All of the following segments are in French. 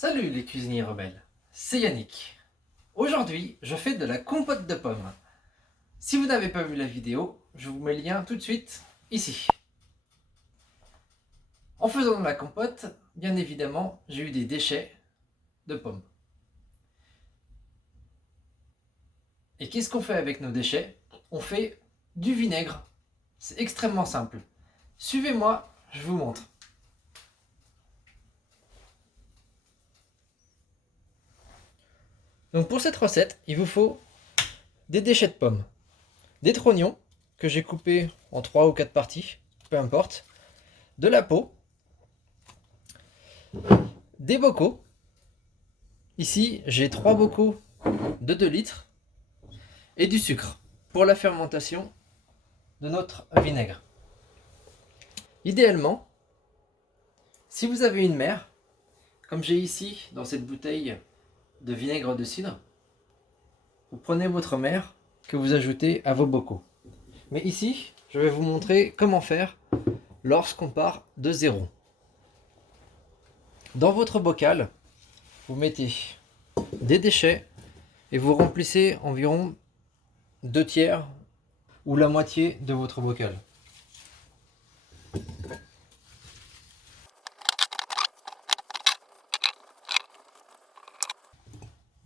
Salut les cuisiniers rebelles, c'est Yannick. Aujourd'hui, je fais de la compote de pommes. Si vous n'avez pas vu la vidéo, je vous mets le lien tout de suite ici. En faisant de la compote, bien évidemment, j'ai eu des déchets de pommes. Et qu'est-ce qu'on fait avec nos déchets? On fait du vinaigre. C'est extrêmement simple. Suivez-moi, je vous montre. Donc pour cette recette, il vous faut des déchets de pommes, des trognons que j'ai coupés en 3 ou 4 parties, peu importe, de la peau, des bocaux. Ici, j'ai 3 bocaux de 2 litres et du sucre pour la fermentation de notre vinaigre. Idéalement, si vous avez une mer, comme j'ai ici dans cette bouteille de vinaigre de cidre, vous prenez votre mer que vous ajoutez à vos bocaux. Mais ici, je vais vous montrer comment faire lorsqu'on part de zéro. Dans votre bocal, vous mettez des déchets et vous remplissez environ 2 tiers ou la moitié de votre bocal.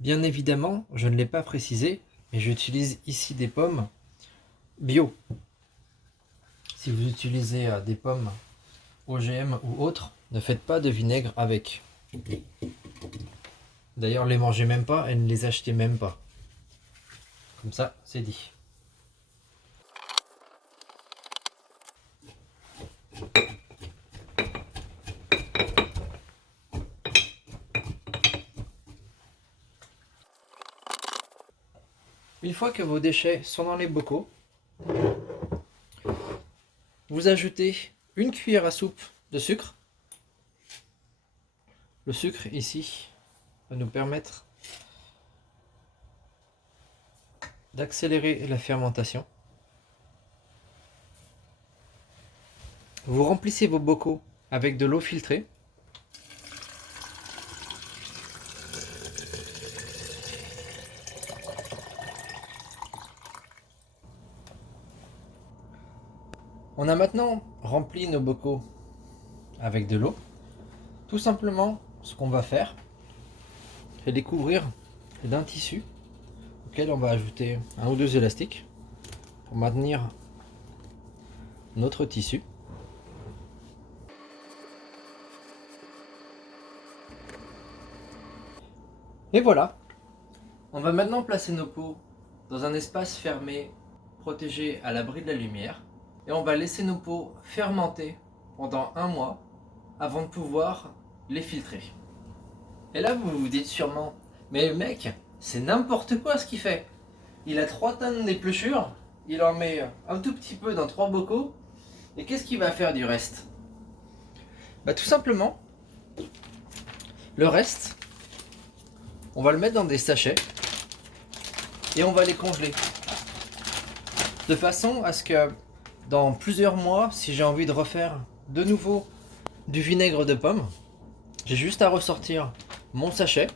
Bien évidemment, je ne l'ai pas précisé, mais j'utilise ici des pommes bio. Si vous utilisez des pommes OGM ou autres, ne faites pas de vinaigre avec. D'ailleurs, les mangez même pas et ne les achetez même pas. Comme ça, c'est dit. Une fois que vos déchets sont dans les bocaux, vous ajoutez une cuillère à soupe de sucre. Le sucre ici va nous permettre d'accélérer la fermentation. Vous remplissez vos bocaux avec de l'eau filtrée. On a maintenant rempli nos bocaux avec de l'eau. Tout simplement, ce qu'on va faire, c'est les couvrir d'un tissu auquel on va ajouter 1 ou 2 élastiques pour maintenir notre tissu. Et voilà, on va maintenant placer nos pots dans un espace fermé, protégé à l'abri de la lumière, et on va laisser nos pots fermenter pendant 1 mois avant de pouvoir les filtrer. Et là vous vous dites sûrement, mais le mec, c'est n'importe quoi ce qu'il fait. Il a 3 tonnes d'épluchures, il en met un tout petit peu dans 3 bocaux, et qu'est-ce qu'il va faire du reste? Bah tout simplement, le reste, on va le mettre dans des sachets, et on va les congeler. De façon à ce que dans plusieurs mois, si j'ai envie de refaire de nouveau du vinaigre de pomme, j'ai juste à ressortir mon sachet,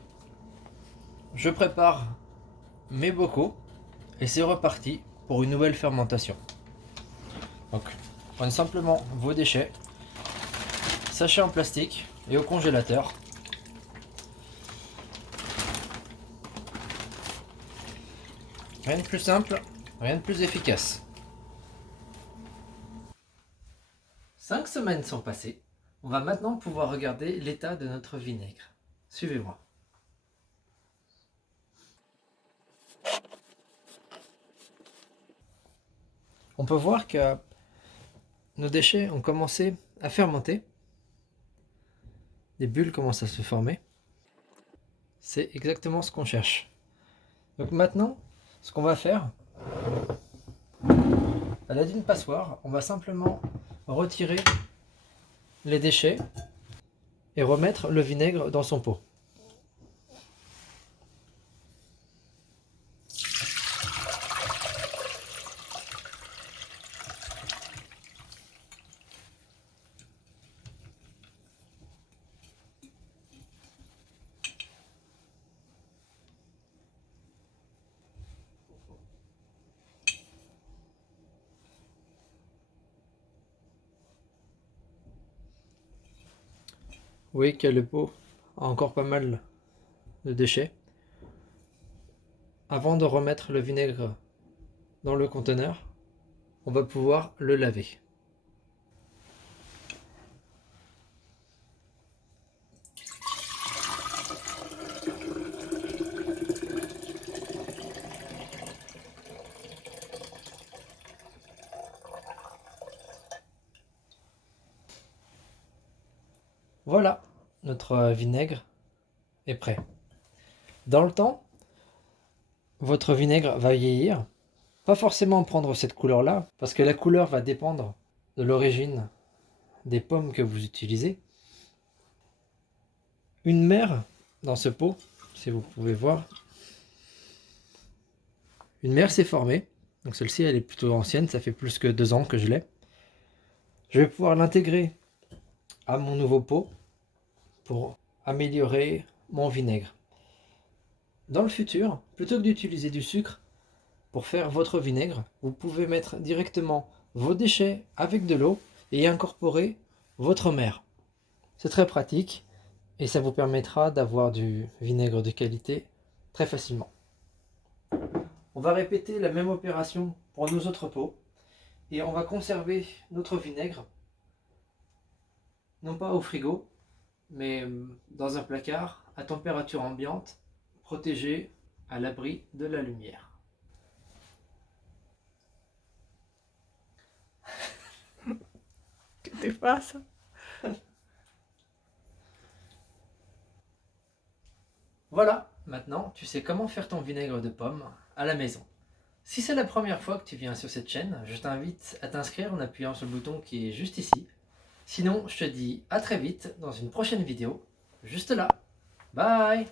je prépare mes bocaux et c'est reparti pour une nouvelle fermentation. Donc, prenez simplement vos déchets, sachet en plastique et au congélateur. Rien de plus simple, rien de plus efficace. 5 semaines sont passées. On va maintenant pouvoir regarder l'état de notre vinaigre. Suivez-moi. On peut voir que nos déchets ont commencé à fermenter. Des bulles commencent à se former. C'est exactement ce qu'on cherche. Donc maintenant, ce qu'on va faire, à l'aide d'une passoire, on va simplement retirer les déchets et remettre le vinaigre dans son pot. Vous voyez que le pot a encore pas mal de déchets. Avant de remettre le vinaigre dans le conteneur, on va pouvoir le laver. Voilà, notre vinaigre est prêt. Dans le temps, votre vinaigre va vieillir. Pas forcément prendre cette couleur-là, parce que la couleur va dépendre de l'origine des pommes que vous utilisez. Une mère dans ce pot, si vous pouvez voir, une mère s'est formée. Donc celle-ci, elle est plutôt ancienne, ça fait plus que 2 ans que je l'ai. Je vais pouvoir l'intégrer à mon nouveau pot pour améliorer mon vinaigre. Dans le futur, plutôt que d'utiliser du sucre pour faire votre vinaigre, vous pouvez mettre directement vos déchets avec de l'eau et incorporer votre mère. C'est très pratique et ça vous permettra d'avoir du vinaigre de qualité très facilement. On va répéter la même opération pour nos autres pots et on va conserver notre vinaigre, non pas au frigo, mais dans un placard à température ambiante, protégé à l'abri de la lumière. ¿Qué te pasa? Voilà, maintenant tu sais comment faire ton vinaigre de pomme à la maison. Si c'est la première fois que tu viens sur cette chaîne, je t'invite à t'inscrire en appuyant sur le bouton qui est juste ici. Sinon, je te dis à très vite dans une prochaine vidéo, juste là. Bye!